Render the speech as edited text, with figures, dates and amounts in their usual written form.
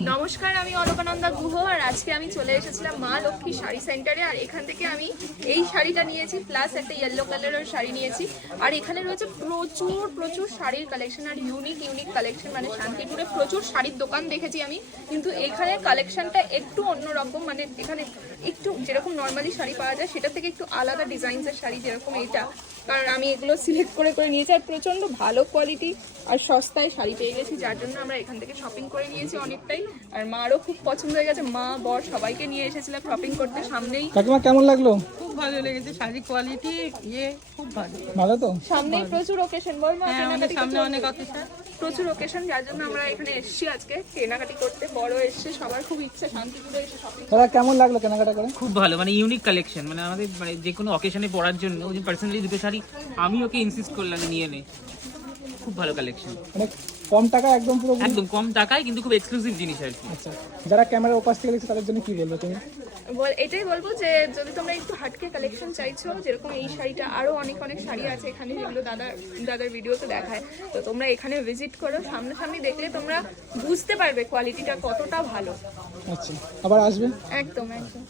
নমস্কার, আমি অলকানন্দা গুহ। আর আজকে আমি চলে এসেছিলাম মা লক্ষ্মী শাড়ি সেন্টারে। আর এখান থেকে আমি এই শাড়িটা নিয়েছি, প্লাস একটা ইয়েলো কালারের শাড়ি নিয়েছি। আর এখানে রয়েছে প্রচুর প্রচুর শাড়ির কালেকশন আর ইউনিক ইউনিক কালেকশন। মানে শান্তিপুরে প্রচুর শাড়ির দোকান দেখেছি আমি, কিন্তু এখানে কালেকশনটা একটু অন্যরকম। মানে এখানে একটু যেরকম নর্মালি শাড়ি পাওয়া যায় সেটা থেকে একটু আলাদা ডিজাইনসের শাড়ি, যেরকম এইটা। কারণ আমি এগুলো সিলেক্ট করে করে নিয়েছি, আর প্রচণ্ড ভালো কোয়ালিটি আর সস্তায় শাড়ি পেয়ে গেছি, যার জন্য আমরা এখান থেকে শপিং করে নিয়েছি অনেকটাই। আর মারও খুব পছন্দ হয়ে গেছে, মা বর সবাইকে নিয়ে এসেছিলাম শপিং করতে। সামনেই কাকিমা কেমন লাগলো? খুব ভালো লেগেছে, শাড়ি কোয়ালিটি খুব ভালো। ভালো তো? সামনেই প্রচুর ওকেশন, বল মা। হ্যাঁ, আমাদের কেনাকাটি সামনে করতে অনেক হবে। অকেশন। প্রচুর ওকেশন, যার জন্য আমরা এখানে এসেছি আজকে কেনাকাটি করতে। বড় এসছে, সবার খুব ইচ্ছা শান্তিপুরে এসে শপিং। দাদা কেমন লাগলো কেনাকাটা করে? খুব ভালো, মানে ইউনিক কালেকশন। মানে আমাদের মানে যে কোনো অকেশনে পরার জন্য ওই পার্সোনালি দুটো শাড়ি আমি ওকে ইনসিস্ট করলাম নিয়ে নে। খুব ভালো কালেকশন, মানে কম টাকা একদম পুরো। একদম কম টাকায় কিন্তু খুব এক্সক্লুসিভ জিনিস আর কি। আচ্ছা, যারা ক্যামেরার ওপাশ থেকে দেখছে তাদের জন্য কি বলবো তুমি? এটাই বলবো যে যদি তোমরা একটু হাটকে কালেকশন চাইছো, যেরকম এই শাড়িটা, আরো অনেক অনেক শাড়ি আছে এখানে যেগুলো দাদার ভিডিওতে দেখায়, তো তোমরা এখানে ভিজিট করো। সামনাসামনি দেখলে তোমরা বুঝতে পারবে কোয়ালিটিটা কতটা ভালো। আচ্ছা, আবার আসবে? একদম একদম।